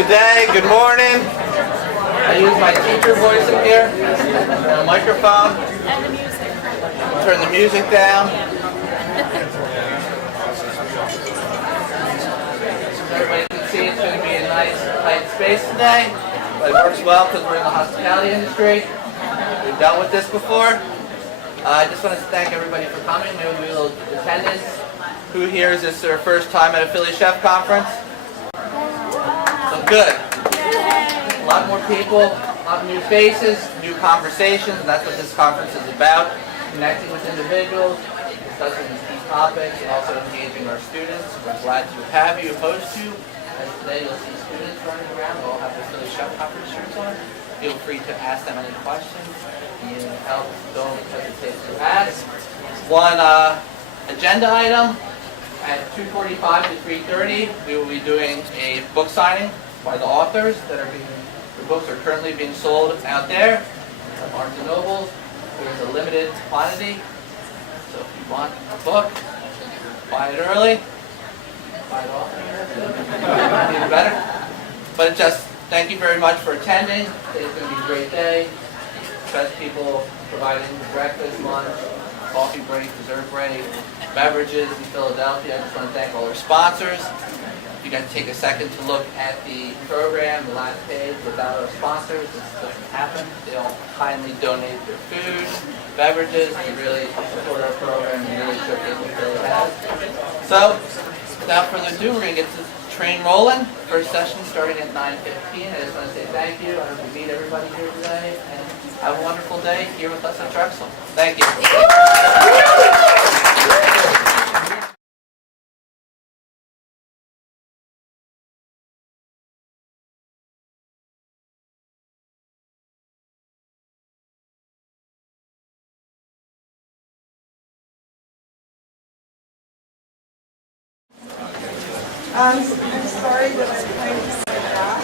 Good day, good morning. I use my teacher voice in here, the microphone. And the music. Turn the music down. Everybody can see it's going to be a nice tight space today, but it works well because we're in the hospitality industry. We've dealt with this before. I just want to thank everybody for coming. Maybe we'll do a little attendance. Who here is this their first time at a Philly Chef Conference? So good. A lot more people, a lot of new faces, new conversations, and that's what this conference is about. Connecting with individuals, discussing key topics, and also engaging our students. We're glad to have you, host you. And today you'll see students running around. They all have their Philly Chef Conference shirts on. Feel free to ask them any questions. If you need help, don't hesitate to ask. One agenda item. At 2:45 to 3:30, we will be doing a book signing by the authors that are being, the books are currently being sold out there at Barnes & Noble. There's a limited quantity, so if you want a book, buy it early, buy it often, even better. But just thank you very much for attending. Today's going to be a great day. Best people providing breakfast, lunch, coffee break, dessert break, beverages in Philadelphia. I just want to thank all our sponsors. You got to take a second to look at the program, the last page. Without our sponsors, this doesn't happen. They all kindly donate their food, beverages to really support our program and really showcase what Philly has. So, without further ado, we're going to get this train rolling. First session starting at 9:15. I just want to say thank you. I hope we meet everybody here today. And have a wonderful day here with us at Drexel. Thank you. I'm sorry that I'm trying to sit back.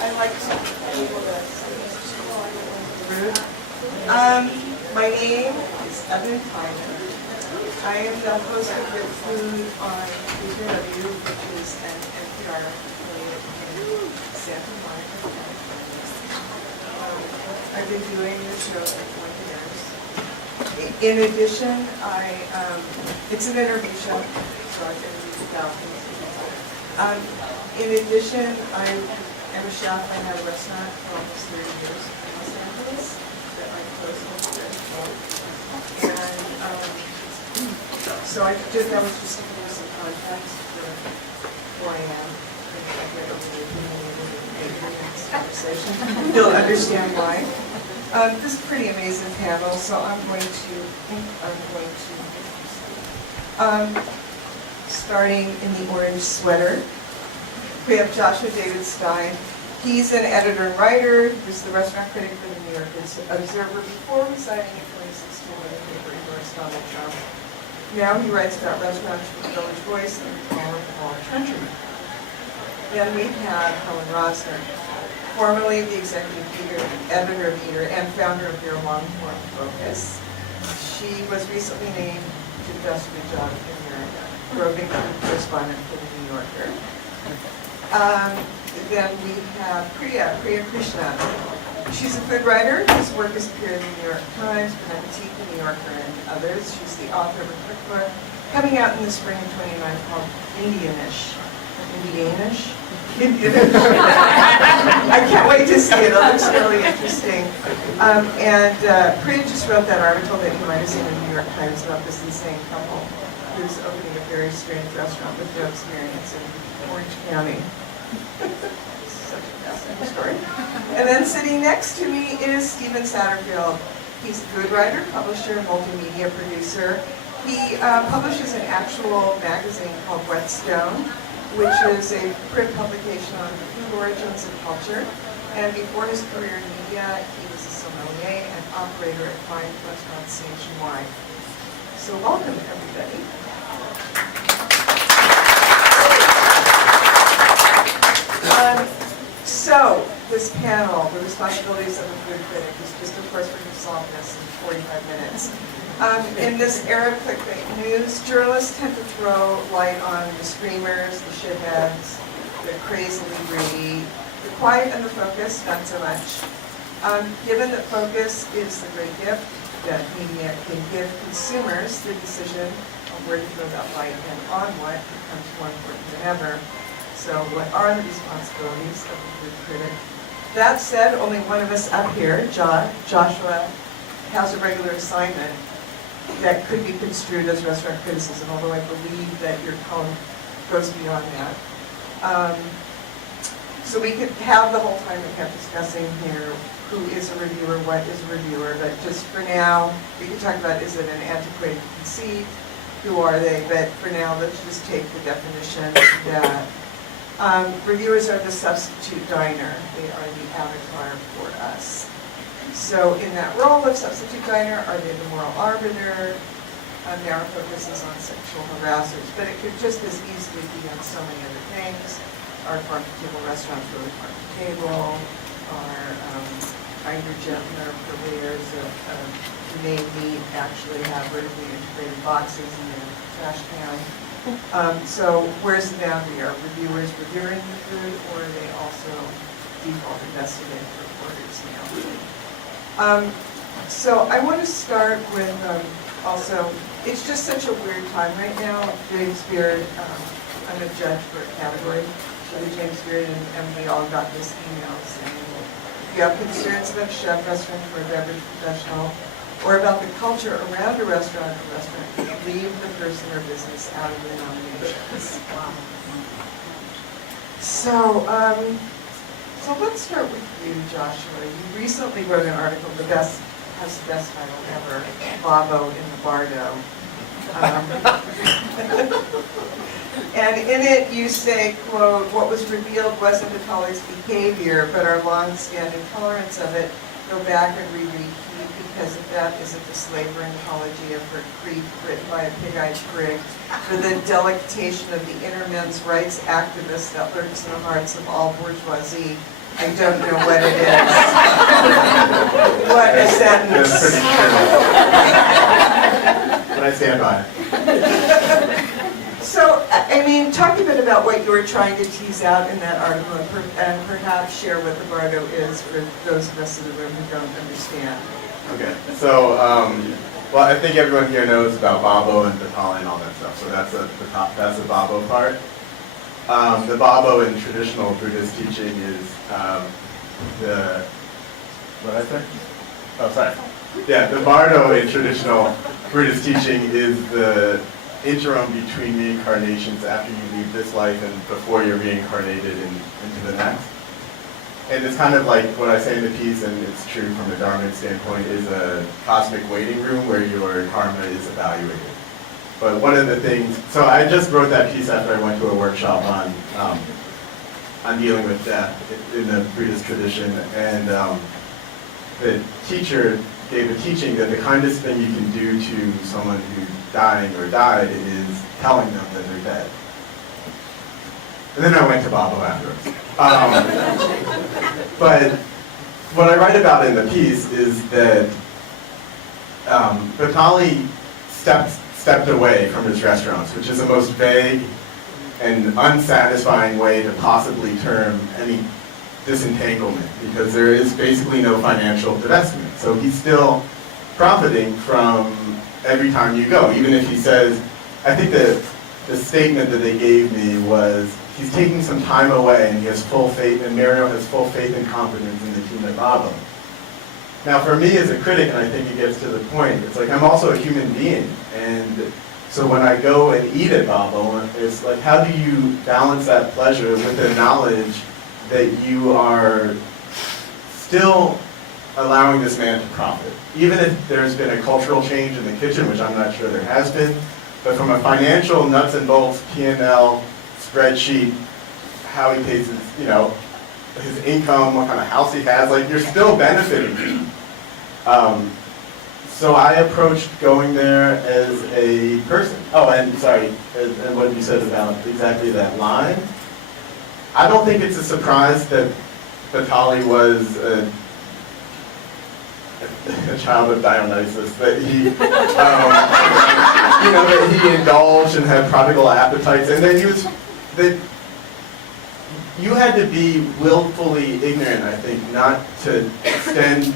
I like to be able to rude. My name is Evan Hyman. I am the host of Good Food on KKW, which is an NPR affiliate in Santa Monica. I've been doing this show for 20 years. In addition, it's an interview show, so I've interviewed thousands of people. In addition, I am a chef. I had a restaurant for almost 30 years in Los Angeles that I closed and so that was just to give you some context for who I am. In the next conversation, you'll understand why. This is a pretty amazing panel, so I'm going to starting in the orange sweater. We have Joshua David Stein. He's an editor and writer. He was the restaurant critic for the New York Observer before resigning in 2016 when the paper endorsed Donald Trump. Now he writes about restaurants for the Village Voice and the Wall Country. Then we have Helen Rosner, formerly the executive editor of Eater and founder of their long-form Focus. She was recently named to the Best Food Job in America, roving correspondent for the New Yorker. Then we have Priya Krishna. She's a food writer whose work has appeared in the New York Times, Bon Appetit, the New Yorker, and others. She's the author of a cookbook coming out in the spring of 29 called Indianish. I can't wait to see it. It looks really interesting. Priya just wrote that article that you might have seen in the New York Times about this insane couple who's opening a very strange restaurant with no experience in Orange County. Such a fascinating story. And then sitting next to me is Stephen Satterfield. He's a food writer, publisher, and multimedia producer. He publishes an actual magazine called Whetstone, which is a print publication on food origins and culture. And before his career in media, he was a sommelier and operator at fine restaurants nationwide. So welcome, everybody. So this panel, the responsibilities of a food critic, is just, of course, we're going to solve this in 45 minutes. In this era of clickbait news, journalists tend to throw light on the screamers, the shitheads, the crazily greedy, the quiet and the focused, not so much. Given that focus is the great gift that media can give consumers, the decision of where to throw that light and on what becomes more important than ever. So what are the responsibilities of the food critic? That said, only one of us up here, Joshua, has a regular assignment that could be construed as restaurant criticism, although I believe that your tone goes beyond that. So we could have the whole time we kept discussing here who is a reviewer, what is a reviewer, but just for now, we could talk about is it an antiquated conceit, who are they, but for now, let's just take the definition that reviewers are the substitute diner. They are the avatar for us. So in that role of substitute diner, are they the moral arbiter? Now our focus is on sexual harassers, but it could just as easily be on so many other things. Are farm-to-table restaurants really farm-to-table? Are kinder, gentler purveyors of made meat actually have vertically integrated boxes in their trash can? So where's the boundary? Are reviewers reviewing the food, or are they also default investigative reporters now? So I want to start with also, it's just such a weird time right now. James Beard, I'm a judge for a category for the James Beard, and we all got this email saying, if you have concerns about a chef, restaurant, or a beverage professional, or about the culture around a restaurant or restaurant, leave the person or business out of the nominations. Wow. So let's start with you, Joshua. You recently wrote an article, has the best title ever, Bardot in the Bardot. And in it you say, quote, what was revealed wasn't Natali's behavior, but our long-standing tolerance of it. Go back and reread Heat, because if that isn't the slavering apology of her creed written by a pig-eyed prig for the delectation of the inner men's rights activist that lurks in the hearts of all bourgeoisie, I don't know what it is. What a sentence. But I stand by it. So, I mean, talk a bit about what you were trying to tease out in that article, and perhaps share what the Bardot is for those of us in the room who don't understand. Okay, so, well, I think everyone here knows about Babo and Batali and all that stuff, so that's the Babo part. The Babo in traditional Buddhist teaching is what did I say? Oh, sorry. Yeah, the Bardot in traditional Buddhist teaching is the interim between reincarnations after you leave this life and before you're reincarnated into the next. And it's kind of like what I say in the piece, and it's true from a Dharmic standpoint, is a cosmic waiting room where your karma is evaluated. But one of the things, so I just wrote that piece after I went to a workshop on dealing with death in the Buddhist tradition, and the teacher gave a teaching that the kindest thing you can do to someone who's dying or died is telling them that they're dead. And then I went to Babo afterwards. But what I write about in the piece is that Batali stepped away from his restaurants, which is the most vague and unsatisfying way to possibly term any disentanglement, because there is basically no financial divestment. So he's still profiting from every time you go, even if he says, I think that the statement that they gave me was, he's taking some time away and he has full faith, and Mario has full faith and confidence in the team at Babo. Now for me as a critic, and I think it gets to the point, it's like I'm also a human being, and so when I go and eat at Babo, it's like, how do you balance that pleasure with the knowledge that you are still allowing this man to profit? Even if there's been a cultural change in the kitchen, which I'm not sure there has been, but from a financial nuts and bolts P&L spreadsheet, how he pays his, his income, what kind of house he has, like you're still benefiting. So I approached going there as a person. Oh, and sorry, and what you said about exactly that line. I don't think it's a surprise that Batali was a a child of Dionysus, that he, that he indulged and had prodigal appetites, and that you had to be willfully ignorant, I think, not to extend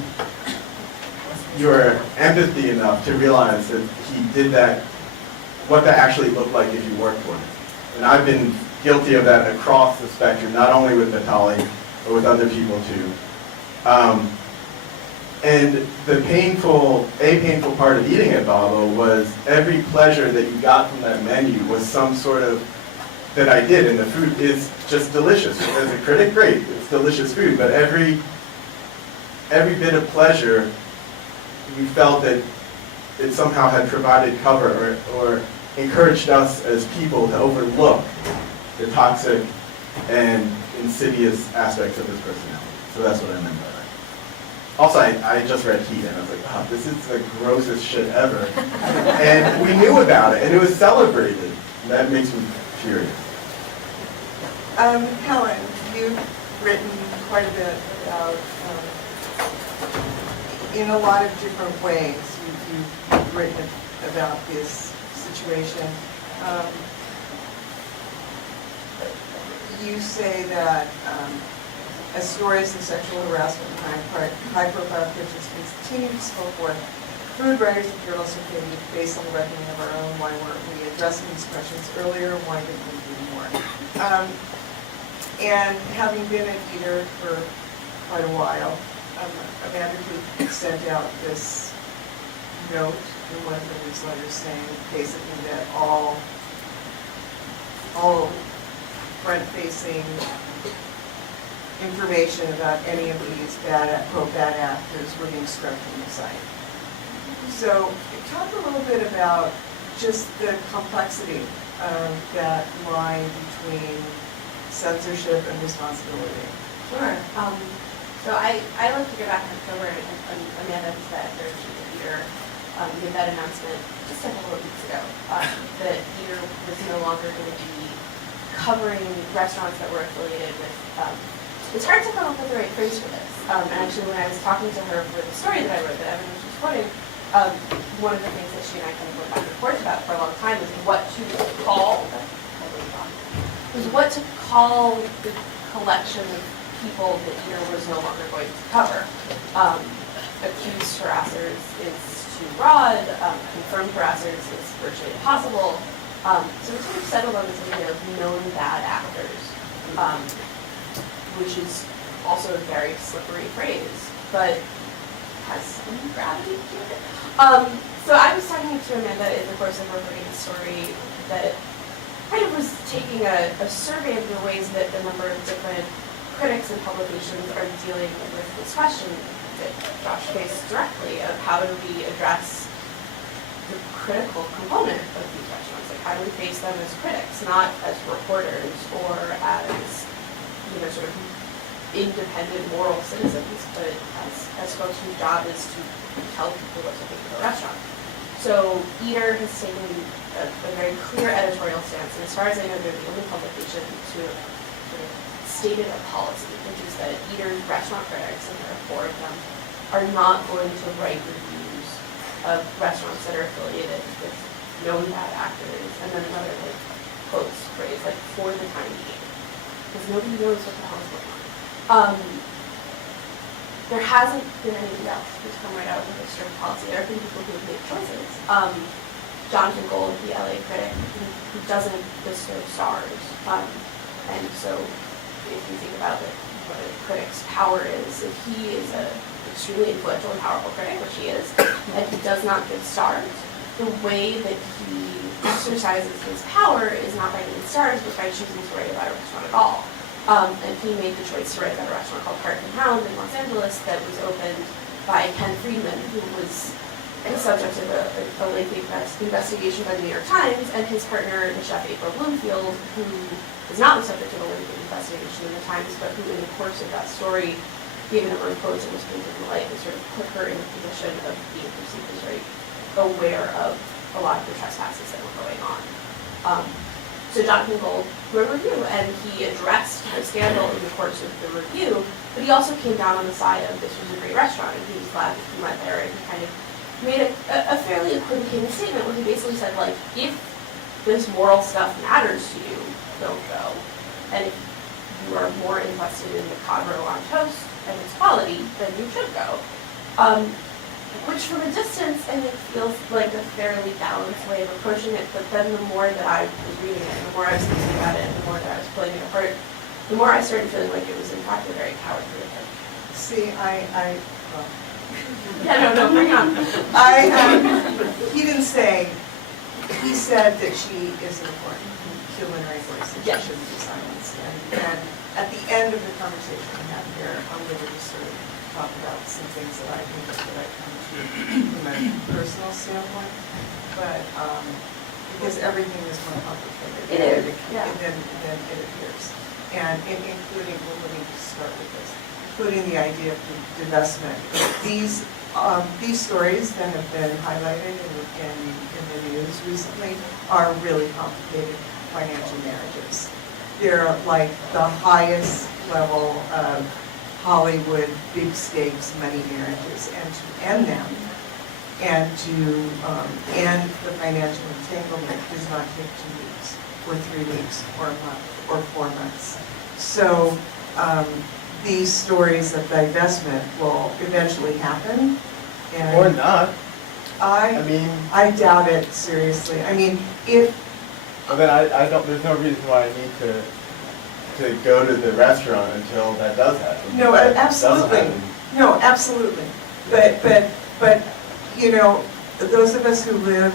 your empathy enough to realize that he did that, what that actually looked like if you worked for him. And I've been guilty of that across the spectrum, not only with Vitaly, but with other people too. And the painful part of eating at Bardot was every pleasure that you got from that menu was some sort of, that I did, and the food is just delicious. As a critic, great, it's delicious food, but every bit of pleasure, we felt that it somehow had provided cover or encouraged us as people to overlook the toxic and insidious aspects of his personality. So that's what I meant by that. Also, I just read Heat, and I was like, oh, this is the grossest shit ever. And we knew about it, and it was celebrated. That makes me furious. Helen, you've written quite a bit about, in a lot of different ways, you've written about this situation. You say that as stories of sexual harassment and high-profile pictures continue to spill forth, food writers and journalists are fading based on the reckoning of our own. Why weren't we addressing these questions earlier? Why didn't we do more? And having been an eater for quite a while, Amanda sent out this note in one of the newsletters saying basically that all front-facing information about any of these bad actors were being scrubbed from the site. So talk a little bit about just the complexity of that line between censorship and responsibility. Sure. So I like to go back in October, and Amanda said there's Eater made that announcement just a couple of weeks ago that Eater was no longer going to be covering restaurants that were affiliated with. It's hard to come up with the right phrase for this. And actually, when I was talking to her for the story that I wrote that Evan was just quoting, one of the things that she and I kind of went back and forth about for a long time was what to call the collection of people that Eater was no longer going to cover. Accused harassers is too broad, confirmed harassers is virtually impossible. So we sort of settled on this idea of known bad actors, which is also a very slippery phrase, but has some gravity to it. So I was talking to Amanda in the course of reporting the story that kind of was taking a survey of the ways that a number of different critics and publications are dealing with this question that Josh faced directly of how do we address the critical component of these restaurants? Like, how do we face them as critics, not as reporters or as, sort of independent moral citizens, but as folks whose job is to tell people what to think of a restaurant. So Eater has taken a very clear editorial stance, and as far as I know, they're the only publication to sort of stated a policy, which is that Eater's restaurant critics, and there are 4 of them, are not going to write reviews of restaurants that are affiliated with known bad actors, and then another quotes phrase, for the time being, because nobody knows what the hell is going on. There hasn't been anybody else who's come right out with a strict policy. There have been people who have made choices. Jonathan Gold, the LA critic, who doesn't bestow stars. And so if you think about what a critic's power is, if he is an extremely influential and powerful critic, which he is, and he does not give stars, the way that he exercises his power is not by giving stars, but by choosing to write about a restaurant at all. And he made the choice to write about a restaurant called Park and Hound in Los Angeles that was opened by Ken Friedman, who was the subject of a lengthy investigation by the New York Times, and his partner, the chef April Bloomfield, who is not the subject of a lengthy investigation in the Times, but who in the course of that story gave a number of quotes and was painted in the light and sort of put her in the position of being perceived as very aware of a lot of the trespasses that were going on. So Jonathan Gold through a review, and he addressed the scandal in the course of the review, but he also came down on the side of this was a great restaurant, and he was glad that he went there, and he kind of made a fairly equivocating statement where he basically said, like, if this moral stuff matters to you, don't go. And if you are more interested in the cod roe on toast and its quality, then you should go. Which from a distance, I think feels like a fairly balanced way of approaching it, but then the more that I was reading it, the more I was thinking about it, and the more that I was pulling it apart, the more I started feeling like it was in fact a very cowardly approach. See, well, Yeah, no, bring on. he didn't say, he said that she is an important human right voice and she shouldn't be silenced. And at the end of the conversation we had here, I'm going to just sort of talk about some things that I think that I come to from a personal standpoint, but because everything is more complicated than it appears. And including, well, let me just start with this, including the idea of divestment. These stories that have been highlighted in the news recently are really complicated financial narratives. They're like the highest level of Hollywood big stakes money marriages, and to end them and to end the financial entanglement does not take 2 weeks or 3 weeks or a month or 4 months. So these stories of divestment will eventually happen. And Or not. I doubt it, seriously. I mean, But then I don't. There's no reason why I need to go to the restaurant until that does happen. No, absolutely. No, absolutely. But you know, those of us who live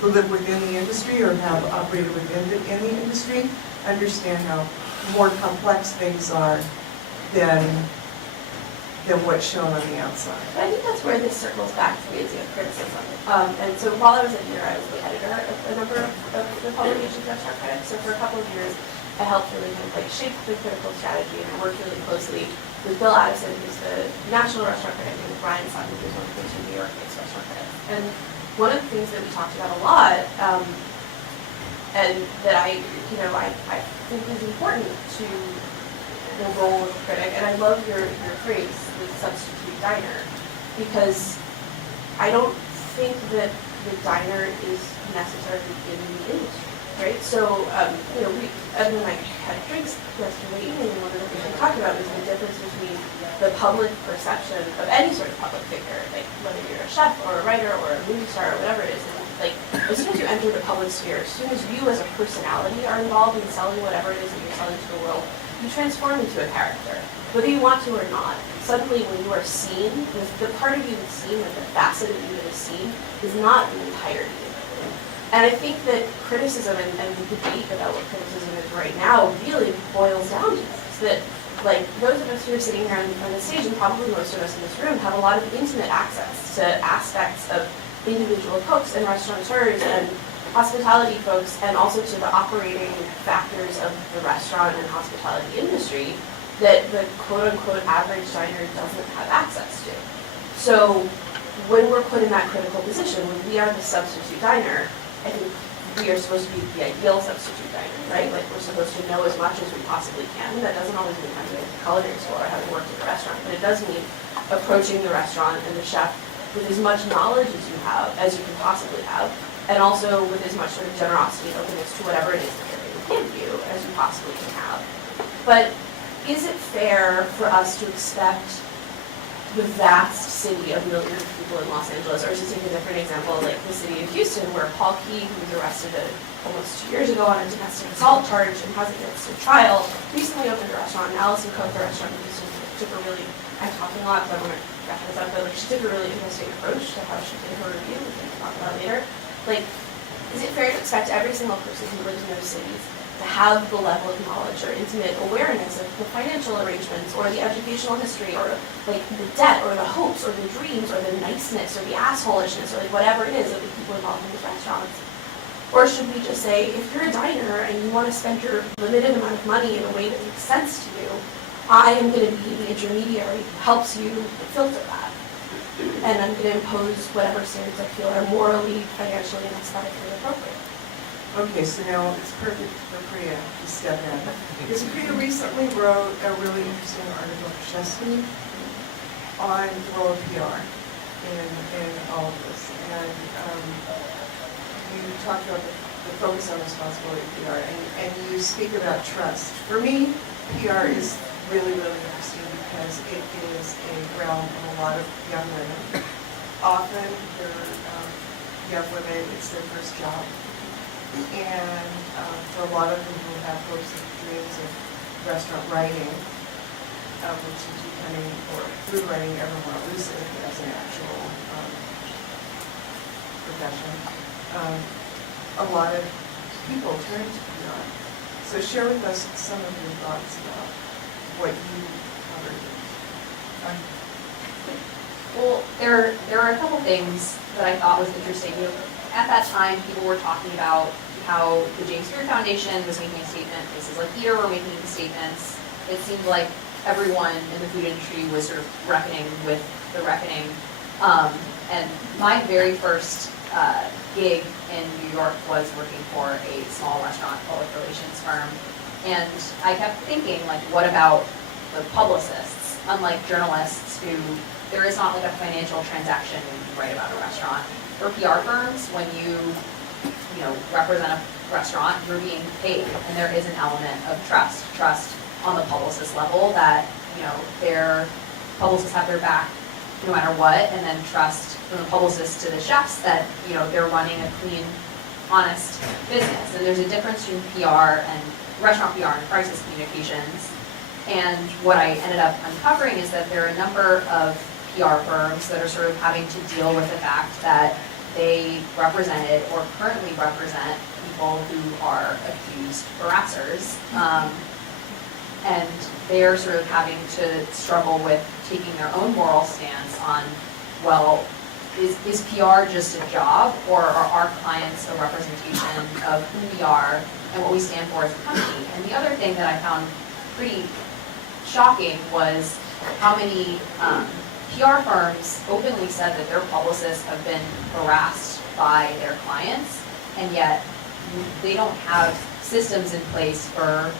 within the industry or have operated within the industry understand how more complex things are than what's shown on the outside. I think that's where this circles back to the idea of criticism. And so while I was at here, I was the editor of a number of the publications Restaurant Critic. So for a couple of years, I helped really kind of like shape the critical strategy, and I worked really closely with Bill Addison, who's the national restaurant critic, and with Brian Sutton, who's one of the two New York-based restaurant critics. And one of the things that we talked about a lot, and that I think is important to the role of a critic, and I love your phrase, the substitute diner, because I don't think that the diner is necessarily in the industry, right? So, Evan and I had drinks yesterday evening, and one of the things we talked about was the difference between the public perception of any sort of public figure, like whether you're a chef or a writer or a movie star or whatever it is. And like, as soon as you enter the public sphere, as soon as you as a personality are involved in selling whatever it is that you're selling to the world, you transform into a character, whether you want to or not. Suddenly, when you are seen, the part of you that's seen, and the facet of you that is seen, is not the entirety of you. And I think that criticism and the debate about what criticism is right now really boils down to this, that like those of us who are sitting here on the stage, and probably most of us in this room, have a lot of intimate access to aspects of individual cooks and restaurateurs and hospitality folks, and also to the operating factors of the restaurant and hospitality industry that the quote-unquote average diner doesn't have access to. So when we're put in that critical position, when we are the substitute diner, I think we are supposed to be the ideal substitute diner, right? Like, we're supposed to know as much as we possibly can. That doesn't always mean having a culinary school or having worked at the restaurant, but it does mean approaching the restaurant and the chef with as much knowledge as you can possibly have, and also with as much sort of generosity and openness to whatever it is that they're going to give you as you possibly can have. But is it fair for us to expect the vast city of millions of people in Los Angeles, or to take a different example, like the city of Houston, where Paul Key, who was arrested almost 2 years ago on a domestic assault charge and hasn't yet stood trial, recently opened a restaurant, and Allison Cook, the restaurant in Houston, took a really, I'm talking a lot, so I want to wrap this up, but like, she took a really interesting approach to how she did her review, which we can talk about later. Like, is it fair to expect every single person who lives in those cities to have the level of knowledge or intimate awareness of the financial arrangements or the educational history or like the debt or the hopes or the dreams or the niceness or the assholishness or like whatever it is of the people involved in these restaurants? Or should we just say, if you're a diner and you want to spend your limited amount of money in a way that makes sense to you, I am going to be the intermediary who helps you filter that. And I'm going to impose whatever standards I feel are morally, financially, and aesthetically appropriate. Okay, so now it's perfect for Priya to step in. Because Priya recently wrote a really interesting article for Chesney on the role of PR in all of this. And you talked about the focus on responsibility of PR, and you speak about trust. For me, PR is really, really interesting because it is a realm of a lot of young women. Often they're young women, it's their first job. And for a lot of them who have hopes and dreams of restaurant writing, which is becoming, or food writing ever more elusive as an actual profession, a lot of people turn to PR. So share with us some of your thoughts about what you covered. Well, there are a couple things that I thought was interesting. At that time, people were talking about how the James Beard Foundation was making a statement, places like Eater were making statements. It seemed like everyone in the food industry was sort of reckoning with the reckoning. And my very first gig in New York was working for a small restaurant public relations firm. And I kept thinking, like, what about the publicists? Unlike journalists who, there is not like a financial transaction when you write about a restaurant. For PR firms, when you represent a restaurant, you're being paid, and there is an element of trust on the publicist level that their publicists have their back no matter what, and then trust from the publicist to the chefs that they're running a clean, honest business. And there's a difference between PR and restaurant PR and crisis communications. And what I ended up uncovering is that there are a number of PR firms that are sort of having to deal with the fact that they represented or currently represent people who are accused harassers. And they're sort of having to struggle with taking their own moral stance on, well, is PR just a job, or are our clients a representation of who we are and what we stand for as a company? And the other thing that I found pretty shocking was how many PR firms openly said that their publicists have been harassed by their clients, and yet they don't have systems in place for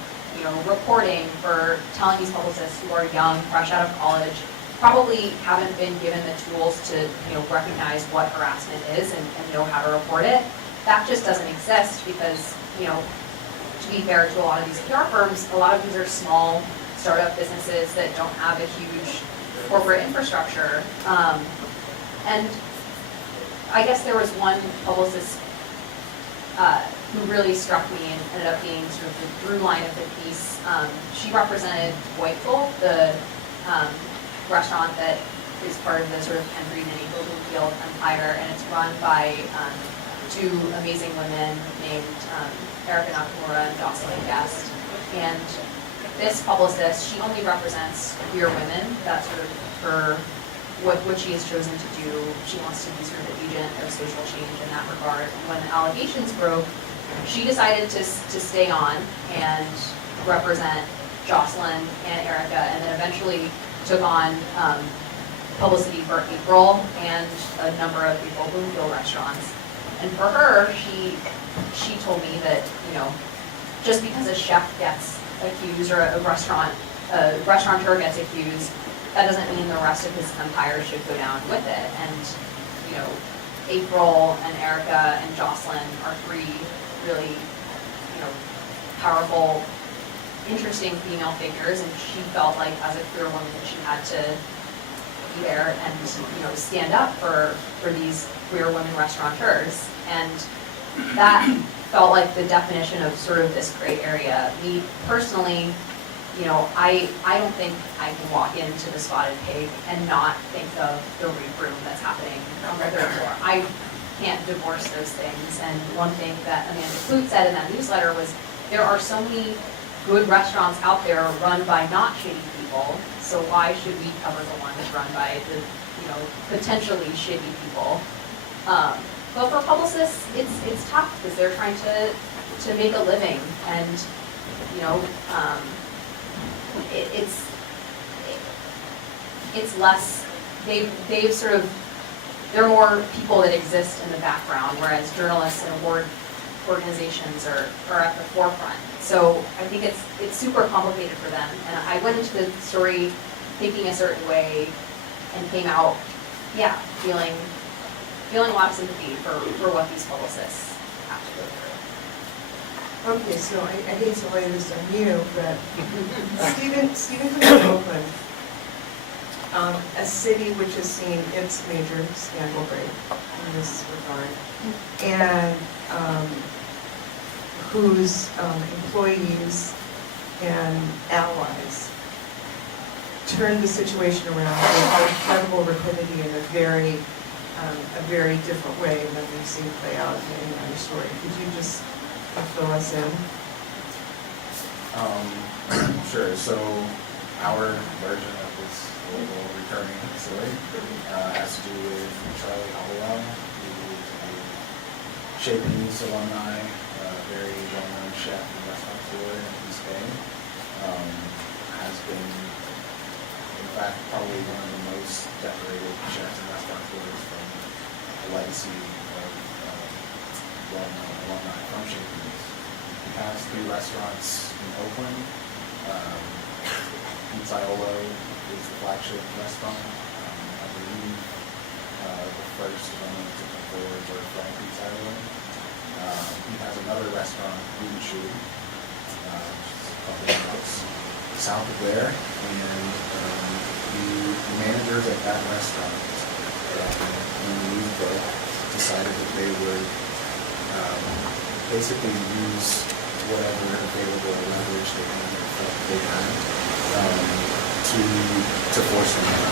reporting, for telling these publicists who are young, fresh out of college, probably haven't been given the tools to recognize what harassment is and know how to report it. That just doesn't exist because, to be fair to a lot of these PR firms, a lot of these are small startup businesses that don't have a huge corporate infrastructure. And I guess there was one publicist who really struck me and ended up being sort of the through line of the piece. She represented Voigtful, the restaurant that is part of the sort of Henry Mini Bloomfield empire, and it's run by two amazing women named Erica Nakamura and Jocelyn Guest. And this publicist, she only represents queer women. That's sort of her, what she has chosen to do. She wants to be sort of an agent of social change in that regard. And when the allegations broke, she decided to stay on and represent Jocelyn and Erica, and then eventually took on publicity for April and a number of April Bloomfield restaurants. And for her, she told me that, just because a chef gets accused or a restaurateur gets accused, that doesn't mean the rest of his empire should go down with it. And, April and Erica and Jocelyn are three really, powerful, interesting female figures, and she felt like as a queer woman that she had to be there and, stand up for these queer women restaurateurs. And that felt like the definition of sort of this gray area. Me personally, I don't think I can walk into the Spotted Pig and not think of the rape room that's happening on the third floor. I can't divorce those things. And one thing that Amanda Clute said in that newsletter was, there are so many good restaurants out there run by not shitty people, so why should we cover the ones run by the, potentially shitty people? But for publicists, it's tough because they're trying to make a living, and it's less. They've sort of, there are more people that exist in the background, whereas journalists and award organizations are at the forefront. So I think it's super complicated for them. And I went into the story thinking a certain way and came out, yeah, feeling a lot of sympathy for what these publicists have to go through. Okay, so I hate to lay this on you, but Stephen comes from Oakland, a city which has seen its major scandal break in this regard, and whose employees and allies turned the situation around with incredible rapidity in a very different way than we've seen play out in any other story. Could you just fill us in? Sure. So our version of this little recurring story has to do with Charlie Hollowell, who is a Shape News alumni, very well-known chef and restaurateur in East Bay. Has been, in fact, probably one of the most decorated chefs and restaurateurs from a legacy of well-known alumni from Shape News. He has 3 restaurants in Oakland. Pizzaiolo is the flagship restaurant. I believe the first of them to come forward were from Pizzaiolo. He has another restaurant, Boot and Shoe, which is a couple of blocks south of there, and the managers at that restaurant in the news book decided that they would basically use whatever available leverage they had to force them out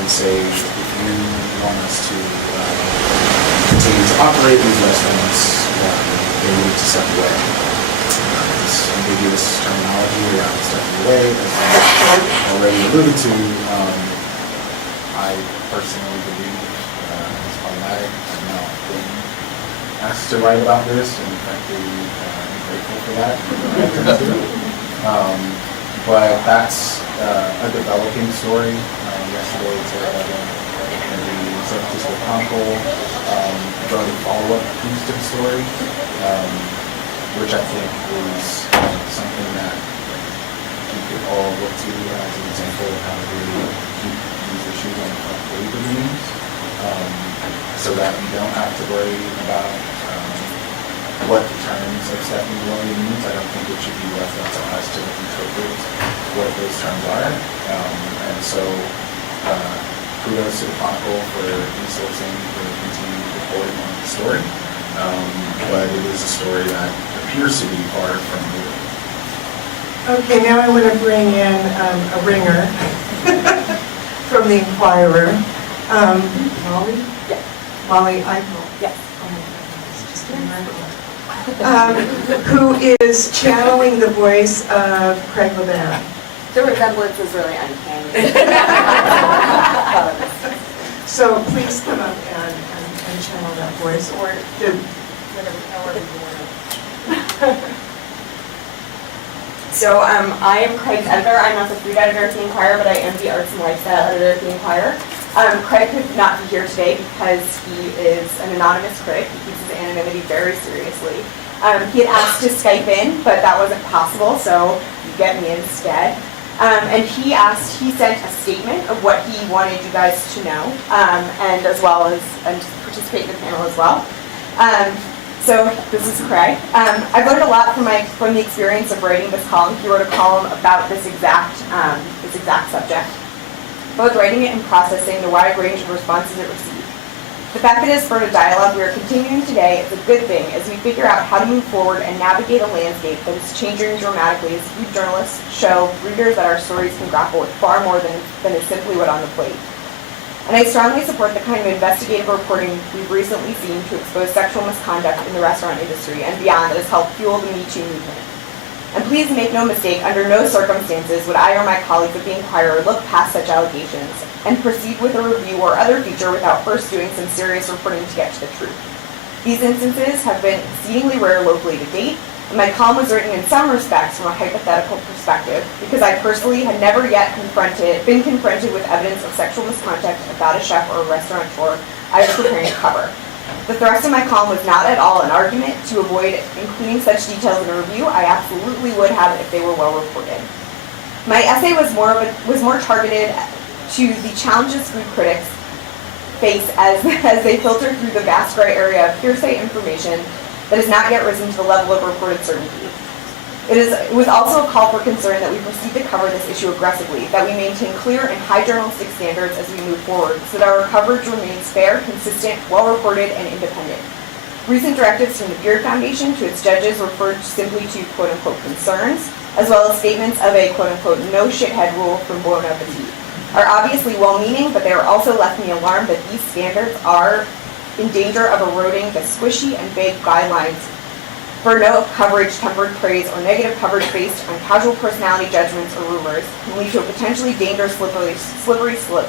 and say, if you want us to continue to operate these restaurants, they need to step away. This ambiguous terminology around stepping away, as I already alluded to, I personally believe it's problematic. I've now been asked to write about this, and frankly, I'm grateful for that. But that's a developing story. Yesterday, in the San Francisco Chronicle wrote a follow-up piece to the story, which I think is something that we could all look to as an example of how to keep these issues on the front page of the news, so that we don't have to worry about what the terms of Stephanie Williams means. I don't think it should be left up to us to interpret what those terms are. And so kudos to the Chronicle for resourcing, for continuing reporting on the story. But it is a story that appears to be far from real. Okay, now I want to bring in a ringer from the Inquirer. Molly? Yes. Molly Eichel. Yes. Oh my goodness, it's just a miracle. Who is channeling the voice of Craig LeBan. The resemblance is really uncanny. So please come up and channel that voice, or however you want to. So I am Craig's editor. I'm not the food editor at the Inquirer, but I am the arts and lifestyle editor at the Inquirer. Craig could not be here today because he is an anonymous critic. He keeps his anonymity very seriously. He had asked to Skype in, but that wasn't possible, so you get me instead. And he sent a statement of what he wanted you guys to know, and as well as participate in the panel as well. So this is Craig. I've learned a lot from the experience of writing this column. He wrote a column about this exact subject, both writing it and processing the wide range of responses it received. The fact that it has spurred a dialogue we are continuing today is a good thing as we figure out how to move forward and navigate a landscape that is changing dramatically as food journalists show readers that our stories can grapple with far more than is simply what on the plate. And I strongly support the kind of investigative reporting we've recently seen to expose sexual misconduct in the restaurant industry and beyond that has helped fuel the Me Too movement. And please make no mistake, under no circumstances would I or my colleagues at the Inquirer look past such allegations and proceed with a review or other feature without first doing some serious reporting to get to the truth. These instances have been exceedingly rare locally to date, and my column was written in some respects from a hypothetical perspective because I personally had never yet been confronted with evidence of sexual misconduct about a chef or a restaurateur I was preparing to cover. If the thrust of my column was not at all an argument to avoid including such details in a review, I absolutely would have if they were well reported. My essay was more targeted to the challenges food critics face as they filter through the vast gray area of hearsay information that has not yet risen to the level of reported certainty. It was also a call for concern that we proceed to cover this issue aggressively, that we maintain clear and high journalistic standards as we move forward, so that our coverage remains fair, consistent, well-reported, and independent. Recent directives from the Beard Foundation to its judges referred simply to quote-unquote concerns, as well as statements of a quote-unquote no shithead rule from Bon Appetit, are obviously well-meaning, but they are also left me alarmed that these standards are in danger of eroding the squishy and vague guidelines for no coverage, tempered praise, or negative coverage based on casual personality judgments or rumors can lead to a potentially dangerous slippery slope,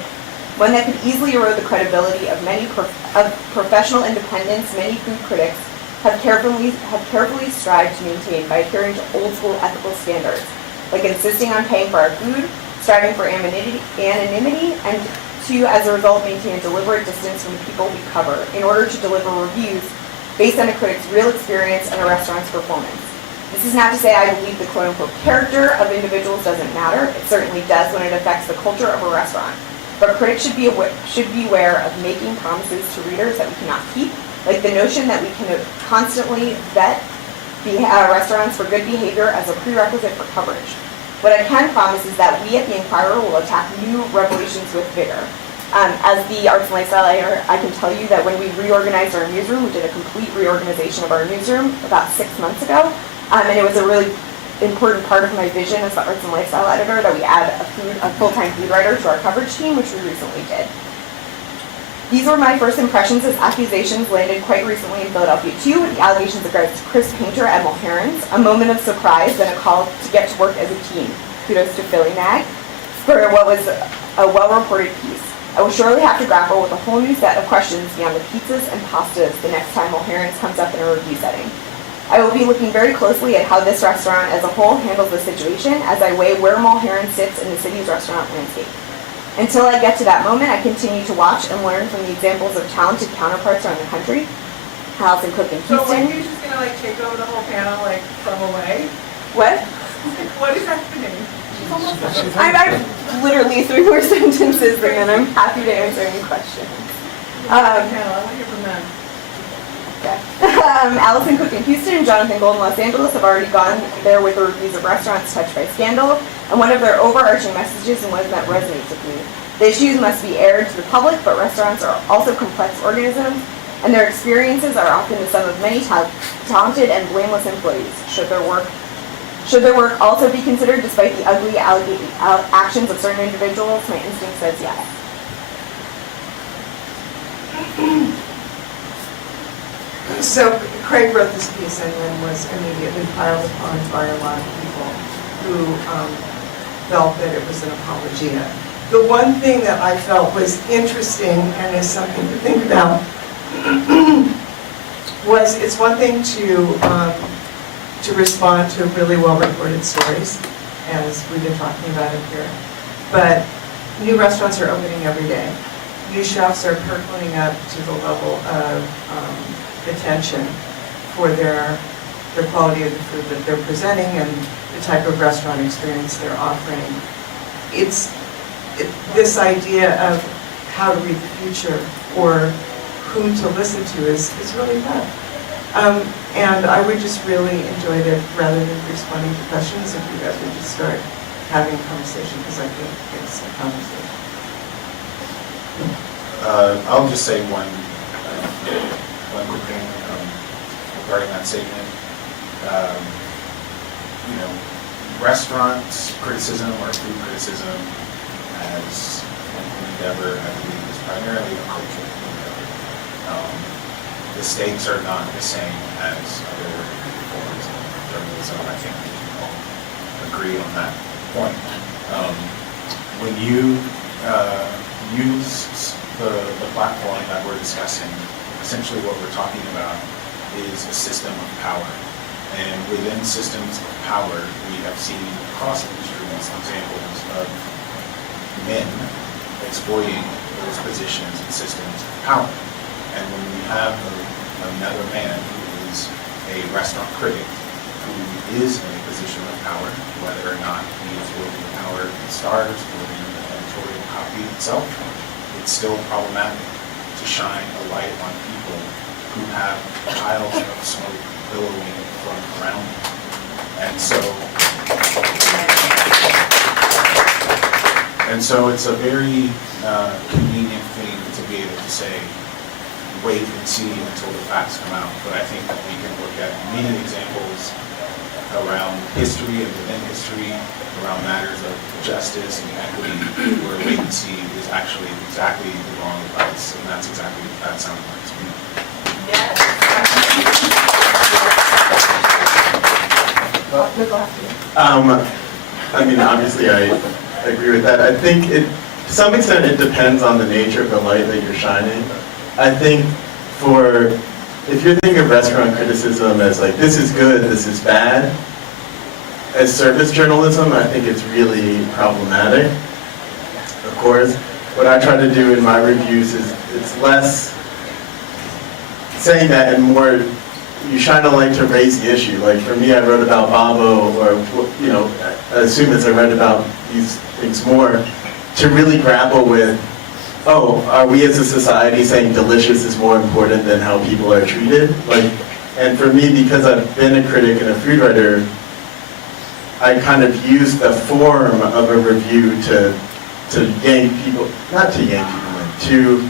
one that could easily erode the credibility of many professional independents. Many food critics have carefully strived to maintain by adhering to old school ethical standards, like insisting on paying for our food, striving for anonymity, and to, as a result, maintain a deliberate distance from the people we cover in order to deliver reviews based on a critic's real experience and a restaurant's performance. This is not to say I believe the quote-unquote character of individuals doesn't matter. It certainly does when it affects the culture of a restaurant. But critics should be aware of making promises to readers that we cannot keep, like the notion that we can constantly vet restaurants for good behavior as a prerequisite for coverage. What I can promise is that we at the Inquirer will attack new revelations with vigor. As the arts and lifestyle editor, I can tell you that when we reorganized our newsroom, we did a complete reorganization of our newsroom about 6 months ago, and it was a really important part of my vision as the arts and lifestyle editor that we add a full-time food writer to our coverage team, which we recently did. These were my first impressions as accusations landed quite recently in Philadelphia too, with the allegations against Chris Painter at Mulheron's, a moment of surprise, then a call to get to work as a team. Kudos to Philly Mag for what was a well-reported piece. I will surely have to grapple with a whole new set of questions beyond the pizzas and pastas the next time Mulheron's comes up in a review setting. I will be looking very closely at how this restaurant as a whole handles the situation as I weigh where Mulheron sits in the city's restaurant landscape. Until I get to that moment, I continue to watch and learn from the examples of talented counterparts around the country. Allison Cook in So when Houston. you're just gonna like take over the whole panel like from away? What? What is happening? I've literally 3 more sentences and then I'm happy to answer any questions. Panel, I want to hear from them. Okay. Allison Cook in Houston and Jonathan Gold in Los Angeles have already gone there with the reviews of restaurants touched by scandal, and one of their overarching messages and one that resonates with me. The issues must be aired to the public, but restaurants are also complex organisms, and their experiences are often the sum of many talented and blameless employees. Should their work also be considered despite the ugly actions of certain individuals? My instinct says yes. So Craig wrote this piece and then was immediately piled upon by a lot of people who felt that it was an apologia. The one thing that I felt was interesting and is something to think about was it's one thing to respond to really well-reported stories, as we've been talking about it here, but new restaurants are opening every day. New chefs are percolating up to the level of attention for their quality of the food that they're presenting and the type of restaurant experience they're offering. This idea of how to read the future or who to listen to is really tough. And I would just really enjoy it rather than responding to questions if you guys would just start having a conversation, because I think it's a conversation. I'll just say one quick thing regarding that statement. Restaurant criticism or food criticism as an endeavor, I believe, is primarily a cultural endeavor. The stakes are not the same as other forms of journalism. I think we can all agree on that point. When you use the platform that we're discussing, essentially what we're talking about is a system of power. And within systems of power, we have seen across industries examples of men exploiting those positions and systems of power. And when we have another man who is a restaurant critic, who is in a position of power, whether or not he is wielding the power in the stars or in the editorial copy itself, it's still problematic to shine a light on people who have piles of smoke billowing from around them. And so it's a very convenient thing to be able to say, wait and see until the facts come out. But I think that we can look at many examples around history and within history, around matters of justice and equity, where wait and see is actually exactly the wrong advice, and that's exactly what that sounds like to me. I mean, obviously, I agree with that. I think to some extent it depends on the nature of the light that you're shining. I think if you're thinking of restaurant criticism as like, this is good, this is bad, as service journalism, I think it's really problematic. Of course, what I try to do in my reviews is it's less saying that and more, you shine a light to raise the issue. Like for me, I wrote about Babo, or I assume as I read about these things more, to really grapple with, are we as a society saying delicious is more important than how people are treated? And for me, because I've been a critic and a food writer, I kind of use the form of a review to yank people, not to yank people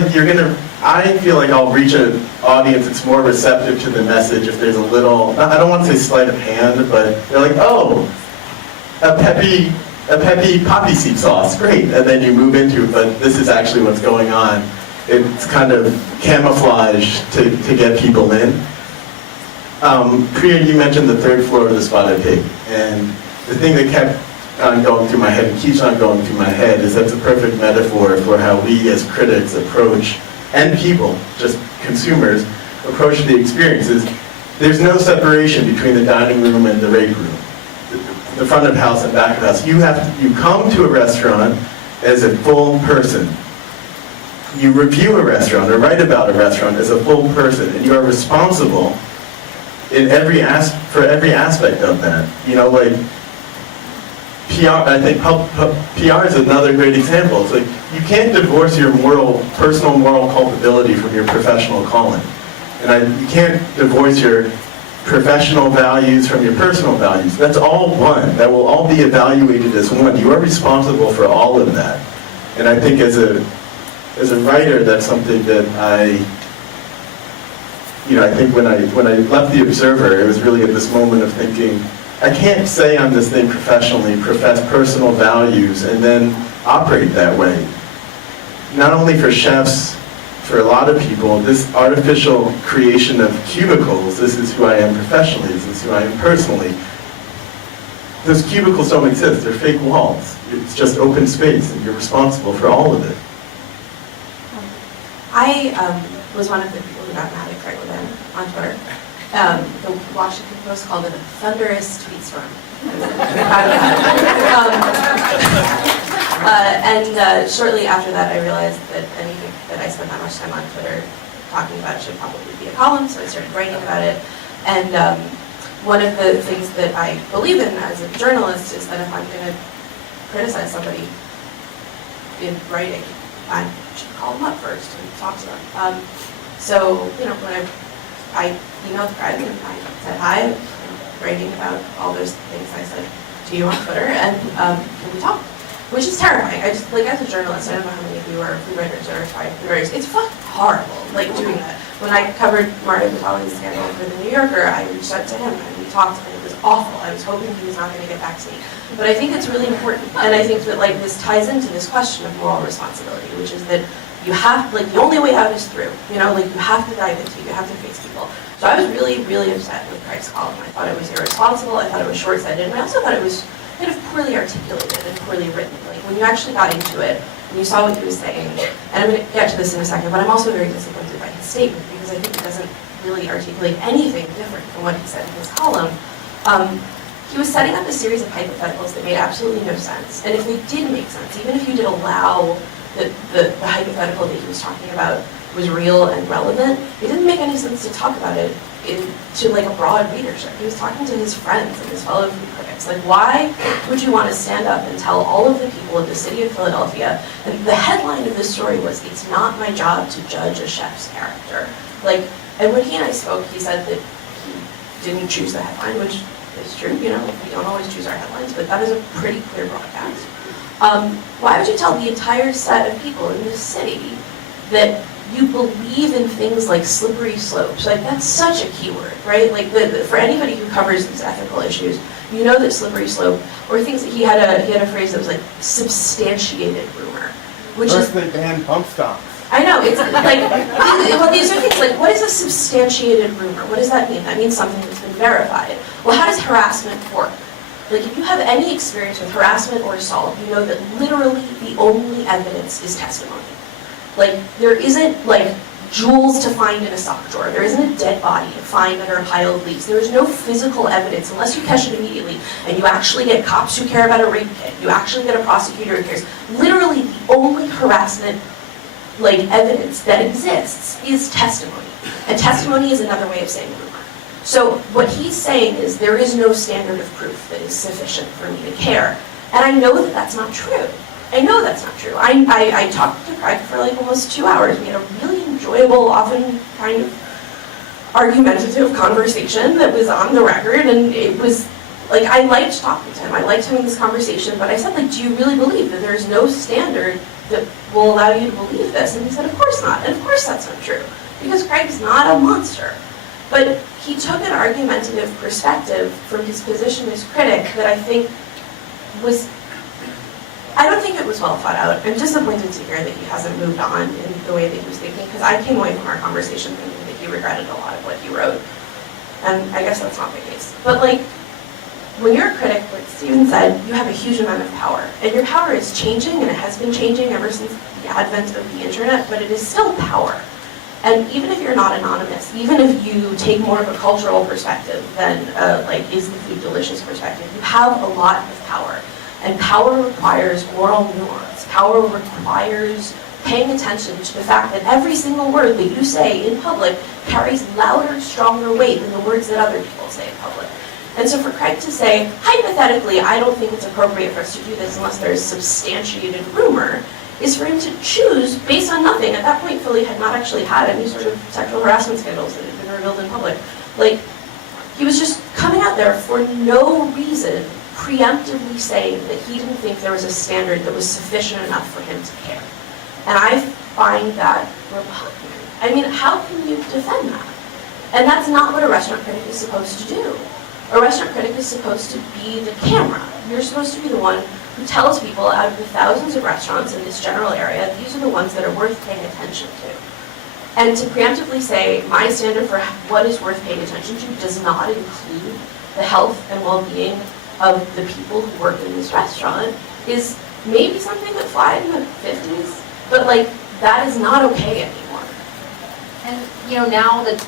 in, I feel like I'll reach an audience that's more receptive to the message if there's a little, I don't want to say sleight of hand, but they're like, a peppy poppy seed sauce, great. And then you move into it, but this is actually what's going on. It's kind of camouflage to get people in. Priya, you mentioned the third floor of the Spotted Pig, and the thing that kept on going through my head and keeps on going through my head is that's a perfect metaphor for how we as critics approach, and people, just consumers, approach the experiences. There's no separation between the dining room and the rake room, the front of house and back of house. You come to a restaurant as a full person. You review a restaurant or write about a restaurant as a full person, and you are responsible in for every aspect of that. PR, I think PR is another great example. It's like, you can't divorce your personal moral culpability from your professional calling. And you can't divorce your professional values from your personal values. That's all one. That will all be evaluated as one. You are responsible for all of that. And I think as a writer, that's something that I think when I left The Observer, it was really at this moment of thinking, I can't say on this thing professionally, profess personal values, and then operate that way. Not only for chefs, for a lot of people, this artificial creation of cubicles, this is who I am professionally, this is who I am personally. Those cubicles don't exist, they're fake walls. It's just open space, and you're responsible for all of it. I was one of the people who got mad at Craig Levin on Twitter. The Washington Post called it a thunderous tweet storm. And shortly after that, I realized that anything that I spent that much time on Twitter talking about should probably be a column, so I started writing about it. And one of the things that I believe in as a journalist is that if I'm going to criticize somebody in writing, I should call them up first and talk to them. So, when I emailed Craig and I said hi, I'm writing about all those things I said to you on Twitter, and we talked, which is terrifying. I just, as a journalist, I don't know how many of you are food writers or aspiring food writers. It's fucking horrible, doing that. When I covered Mario Batali's scandal for The New Yorker, I reached out to him and we talked, and it was awful. I was hoping he was not going to get back to me. But I think it's really important, and I think that this ties into this question of moral responsibility, which is that you have, the only way out is through, you have to dive into it, you have to face people. So I was really, really upset with Craig's column. I thought it was irresponsible, I thought it was short-sighted, and I also thought it was kind of poorly articulated and poorly written. When you actually got into it, and you saw what he was saying, and I'm going to get to this in a second, but I'm also very disappointed by his statement, because I think it doesn't really articulate anything different from what he said in his column. He was setting up a series of hypotheticals that made absolutely no sense. And if they did make sense, even if you did allow that the hypothetical that he was talking about was real and relevant, it didn't make any sense to talk about it to like a broad readership. He was talking to his friends and his fellow food critics. Like, why would you want to stand up and tell all of the people of the city of Philadelphia, and the headline of this story was, "It's not my job to judge a chef's character." Like, and when he and I spoke, he said that he didn't choose the headline, which is true, you know, we don't always choose our headlines, but that is a pretty clear broadcast. Why would you tell the entire set of people in this city that you believe in things like slippery slopes? Like, that's such a keyword, right? Like, for anybody who covers these ethical issues, you know that slippery slope, or things that he had a phrase that was like substantiated rumor, which is First they banned bump stocks. I know, it's like, well, these are things like, what is a substantiated rumor? What does that mean? That means something that's been verified. Well, how does harassment work? Like, if you have any experience with harassment or assault, you know that literally the only evidence is testimony. Like, there isn't, like, jewels to find in a sock drawer. There isn't a dead body to find under a pile of leaves. There is no physical evidence unless you catch it immediately and you actually get cops who care about a rape kit. You actually get a prosecutor who cares. Literally, the only harassment, like, evidence that exists is testimony. And testimony is another way of saying rumor. So what he's saying is there is no standard of proof that is sufficient for me to care. And I know that that's not true. I know that's not true. I talked to Craig for like almost 2 hours. We had a really enjoyable, often kind of argumentative conversation that was on the record, and it was like, I liked talking to him. I liked having this conversation, but I said, like, do you really believe that there's no standard that will allow you to believe this? And he said, of course not. And of course that's not true, because Craig's not a monster. But he took an argumentative perspective from his position as critic that I think was, I don't think it was well thought out. I'm disappointed to hear that he hasn't moved on in the way that he was thinking, because I came away from our conversation thinking that he regretted a lot of what he wrote. And I guess that's not the case. But like, when you're a critic, like Stephen said, you have a huge amount of power. And your power is changing, and it has been changing ever since the advent of the internet, but it is still power. And even if you're not anonymous, even if you take more of a cultural perspective than like, is the food delicious perspective, you have a lot of power. And power requires moral nuance. Power requires paying attention to the fact that every single word that you say in public carries louder, stronger weight than the words that other people say in public. And so for Craig to say, hypothetically, I don't think it's appropriate for us to do this unless there's substantiated rumor, is for him to choose based on nothing. At that point, Philly had not actually had any sort of sexual harassment scandals that had been revealed in public. Like, he was just coming out there for no reason, preemptively saying that he didn't think there was a standard that was sufficient enough for him to care. And I find that repugnant. I mean, how can you defend that? And that's not what a restaurant critic is supposed to do. A restaurant critic is supposed to be the camera. You're supposed to be the one who tells people out of the thousands of restaurants in this general area, these are the ones that are worth paying attention to. And to preemptively say, my standard for what is worth paying attention to does not include the health and well-being of the people who work in this restaurant is maybe something that flied in the 50s, but like, that is not okay anymore. And, you know, now that,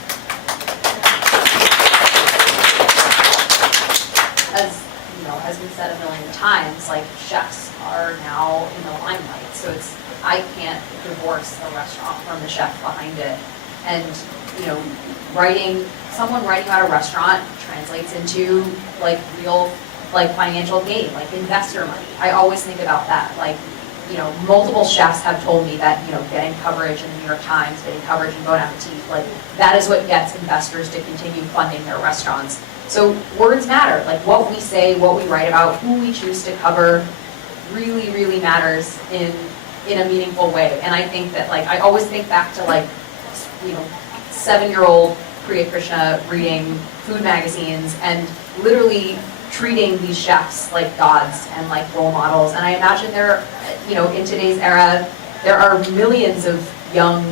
as we've said a million times, like, chefs are now in the limelight, so I can't divorce the restaurant from the chef behind it. And, you know, someone writing about a restaurant translates into, like, real, like, financial gain, like investor money. I always think about that. Like, you know, multiple chefs have told me that, you know, getting coverage in the New York Times, getting coverage in Bon Appetit, like, that is what gets investors to continue funding their restaurants. So words matter. Like, what we say, what we write about, who we choose to cover really, really matters in a meaningful way. And I think that, like, I always think back to, like, you know, 7-year-old Priya Krishna reading food magazines and literally treating these chefs like gods and like role models. And I imagine you know, in today's era, there are millions of young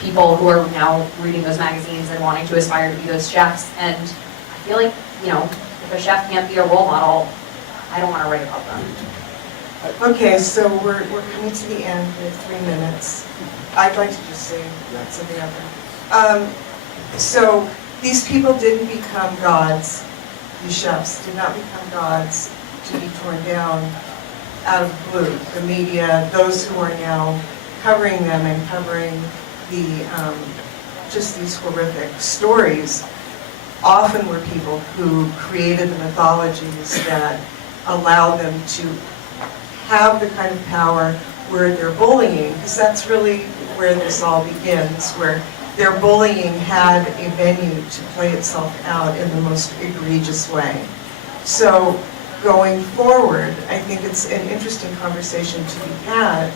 people who are now reading those magazines and wanting to aspire to be those chefs. And I feel like, you know, if a chef can't be a role model, I don't want to write about them. Okay, so we're coming to the end with 3 minutes. I'd like to just say something other. So these people didn't become gods. These chefs did not become gods to be torn down out of the blue. The media, those who are now covering them and covering the just these horrific stories often were people who created the mythologies that allowed them to have the kind of power where they're bullying, because that's really where this all begins, where their bullying had a venue to play itself out in the most egregious way. So going forward, I think it's an interesting conversation to be had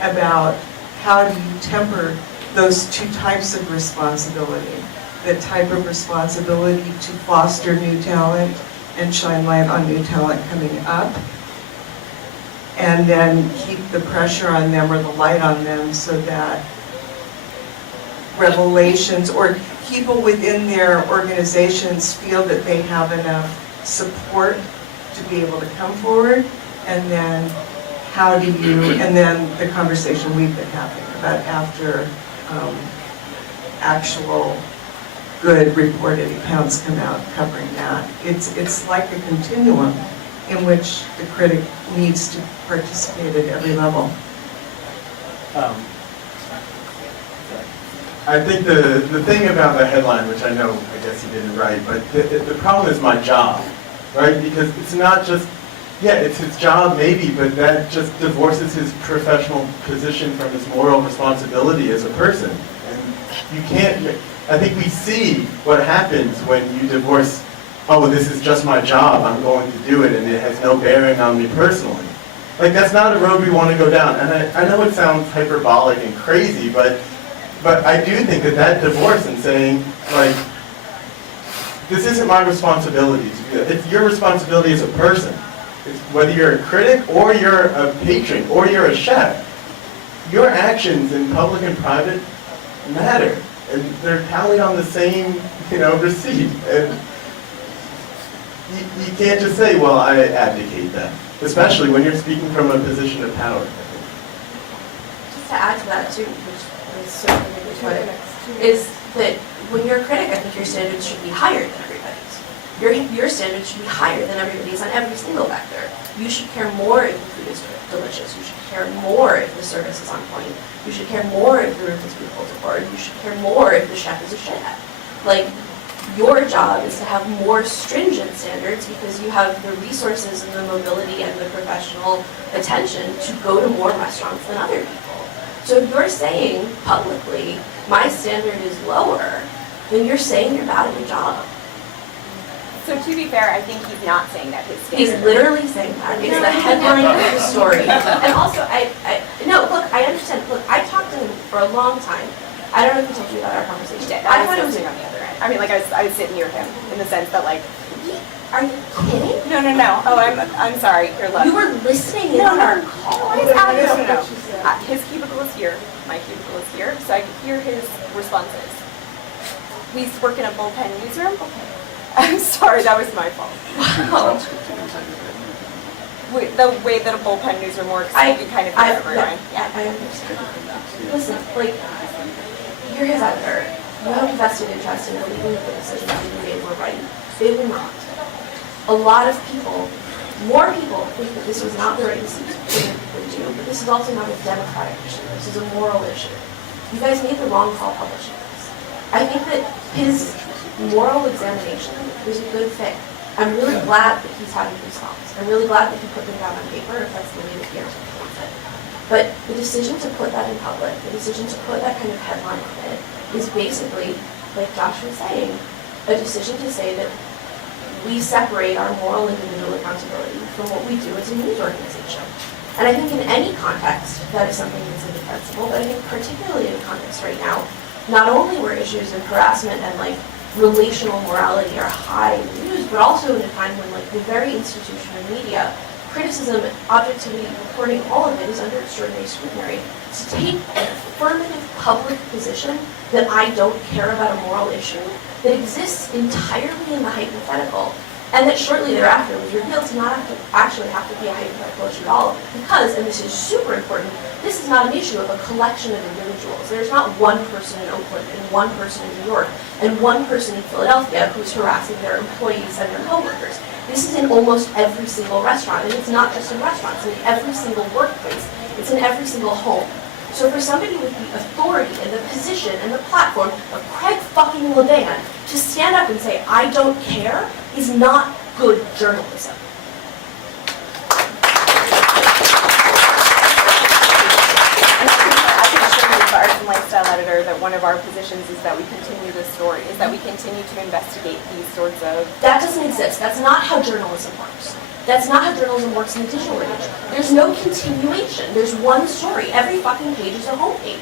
about how do you temper those two types of responsibility. The type of responsibility to foster new talent and shine light on new talent coming up, and then keep the pressure on them or the light on them so that revelations or people within their organizations feel that they have enough support to be able to come forward. And then how do you, and then the conversation we've been having about after actual good reported accounts come out covering that. It's like a continuum in which the critic needs to participate at every level. I think the thing about the headline, which I know, I guess he didn't write, but the problem is my job, right? Because it's not just, yeah, it's his job maybe, but that just divorces his professional position from his moral responsibility as a person. And you can't, I think we see what happens when you divorce, oh, this is just my job, I'm going to do it, and it has no bearing on me personally. Like, that's not a road we want to go down. And I know it sounds hyperbolic and crazy, but I do think that divorce and saying, like, this isn't my responsibility to do that. It's your responsibility as a person. It's whether you're a critic or you're a patron or you're a chef. Your actions in public and private matter. And they're tallied on the same, receipt. And you can't just say, well, I abdicate that. Especially when you're speaking from a position of power. Just to add to that too, which is so related to it, is that when you're a critic, I think your standards should be higher than everybody's. Your standards should be higher than everybody's on every single vector. You should care more if the food is delicious. You should care more if the service is on point. You should care more if the roof is being pulled apart. You should care more if the chef is a shithead. Like, your job is to have more stringent standards because you have the resources and the mobility and the professional attention to go to more restaurants than other people. So if you're saying publicly, my standard is lower, then you're saying you're bad at your job. So to be fair, I think he's not saying that his He's standard. literally saying that. It's the headline of the story. And also, no, look, I understand. Look, I talked to him for a long time. I don't know if he told you about our conversation. I thought it was on the other end. I mean, like, I was sitting near him in the sense that, like, Are you kidding? no. Oh, I'm sorry. Here, look. You were listening in on our call. No. His cubicle is here. My cubicle is here, so I can hear his responses. We work in a bullpen newsroom. Okay. I'm sorry, that was my fault. Wow. The way that a bullpen newsroom works, you can kind of hear everyone. Yeah, I understand. Listen, like, you're his editor. You have a vested interest in believing that the decisions that you made were right. They were not. A lot of people, more people, think that this was not the right decision to do, but this is also not a democratic issue. This is a moral issue. You guys made the wrong call publishing this. I think that his moral examination is a good thing. I'm really glad that he's having these thoughts. I'm really glad that he put them down on paper, if that's the way that he articulates it. But the decision to put that in public, the decision to put that kind of headline on it, is basically, like Josh was saying, a decision to say that we separate our moral individual accountability from what we do as a news organization. And I think in any context, that is something that's indefensible, but I think particularly in the context right now, not only were issues of harassment and like relational morality are high in the news, but also in a time when like the very institution of media, criticism, objectivity, reporting, all of it is under extraordinary scrutiny. To take an affirmative public position that I don't care about a moral issue that exists entirely in the hypothetical, and that shortly thereafter was revealed to not actually have to be a hypothetical issue at all, because, and this is super important, this is not an issue of a collection of individuals. There's not one person in Oakland, and one person in New York, and one person in Philadelphia who's harassing their employees and their coworkers. This is in almost every single restaurant, and it's not just in restaurants, it's in every single workplace, it's in every single home. So for somebody with the authority and the position and the platform of Craig fucking Levan to stand up and say, I don't care, is not good journalism. Arts and lifestyle editor that one of our positions is that we continue this story, is that we continue to investigate these sorts of... That doesn't exist. That's not how journalism works. That's not how journalism works in the digital age. There's no continuation. There's one story. Every fucking page is a homepage.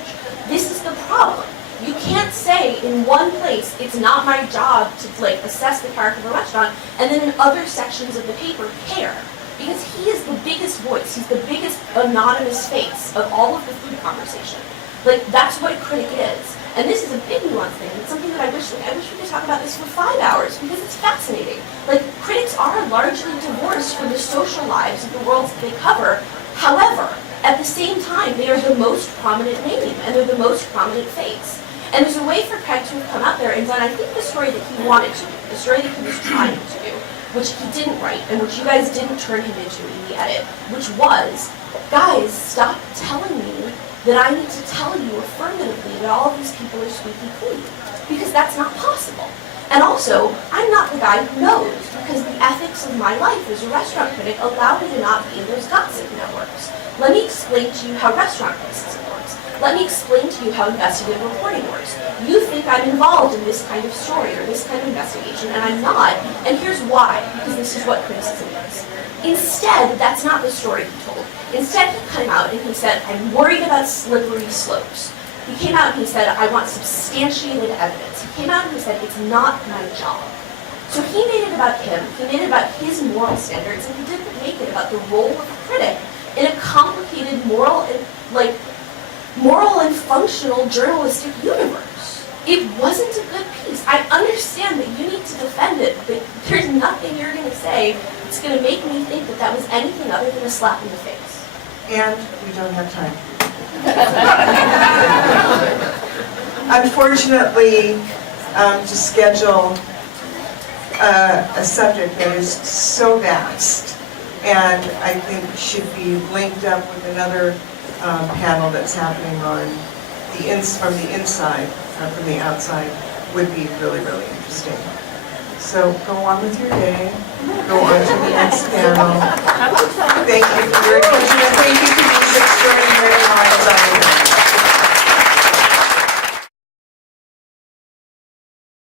This is the problem. You can't say in one place, it's not my job to assess the character of a restaurant, and then in other sections of the paper care. Because he is the biggest voice. He's the biggest anonymous face of all of the food conversation. That's what a critic is. And this is a big nuance thing. It's something that I wish we could talk about this for 5 hours because it's fascinating. Critics are largely divorced from the social lives of the worlds that they cover. However, at the same time, they are the most prominent name and they're the most prominent face. And there's a way for Craig to have come out there and done, I think, the story that he wanted to do, the story that he was trying to do, which he didn't write and which you guys didn't turn him into in the edit, which was, guys, stop telling me that I need to tell you affirmatively that all of these people are squeaky clean, because that's not possible. And also, I'm not the guy who knows, because the ethics of my life as a restaurant critic allow me to not be in those gossip networks. Let me explain to you how restaurant criticism works. Let me explain to you how investigative reporting works. You think I'm involved in this kind of story or this kind of investigation, and I'm not, and here's why, because this is what criticism is. Instead, that's not the story he told. Instead, he came out and he said, I'm worried about slippery slopes. He came out and he said, I want substantiated evidence. He came out and he said, it's not my job. So he made it about him, he made it about his moral standards, and he didn't make it about the role of a critic in a complicated moral and functional journalistic universe. It wasn't a good piece. I understand that you need to defend it, but there's nothing you're going to say that's going to make me think that that was anything other than a slap in the face. And we don't have time. Unfortunately, to schedule a subject that is so vast and I think should be linked up with another panel that's happening on from the inside, from the outside, would be really, really interesting. So go on with your day. Go on to the next panel. Thank you for your